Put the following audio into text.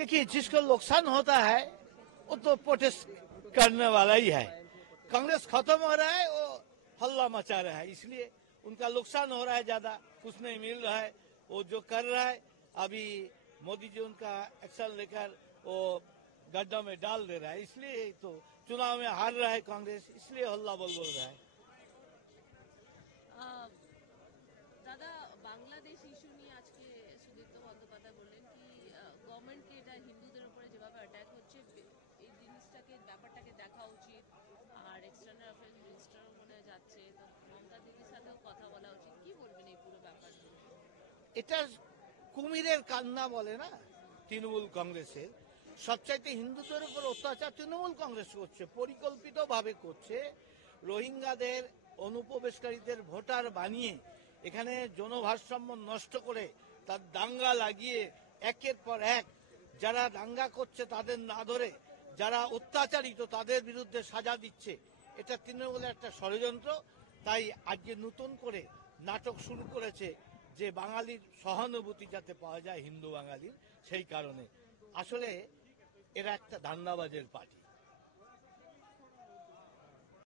देखिए, जिसको नुकसान होता है वो तो प्रोटेस्ट करने वाला ही है। कांग्रेस खत्म हो रहा है, वो हल्ला मचा रहा है, इसलिए उनका नुकसान हो रहा है, ज्यादा कुछ नहीं मिल रहा है। वो जो कर रहा है अभी मोदी जी उनका एक्शन लेकर वो गड्ढा में डाल दे रहा है, इसलिए तो चुनाव में हार रहा है कांग्रेस, इसलिए हल्ला बोल रहा है। দাদা, বাংলাদেশ ইস্যু নিয়ে আজকে সুদীপ্ত বন্দ্যোপাধ্যায় বললেন কি গভর্নমেন্টকে এটা হিন্দুদের উপরে যেভাবে অ্যাটাক হচ্ছে এই জিনিসটাকে ব্যাপারটাকে দেখা উচিত, আর এক্সটার্নাল অ্যাফেয়ার্স মিনিস্টারও মনে যাচ্ছে, তো মমতা দিদির সাথেও কথা বলা উচিত। কি বলবেন এই পুরো ব্যাপারগুলো? এটা কুমিরের কান্না বলে না তৃণমূল কংগ্রেসের, সবচাইতে হিন্দুদের উপর অত্যাচার তৃণমূল কংগ্রেস করছে, পরিকল্পিতভাবে করছে। রোহিঙ্গাদের অনুপ্রবেশকারীদের ভোটার বানিয়ে এখানে জনভারসাম্য নষ্ট করে তার দাঙ্গা লাগিয়ে একের পর এক যারা দাঙ্গা করছে তাদের না ধরে যারা অত্যাচারিত তাদের বিরুদ্ধে সাজা দিচ্ছে। এটা তৃণমূলের একটা ষড়যন্ত্র। তাই আজকে নতুন করে নাটক শুরু করেছে যে বাঙালির সহানুভূতি যাতে পাওয়া যায় হিন্দু বাঙালির, সেই কারণে। আসলে এরা একটা ধান্দাবাজের পার্টি।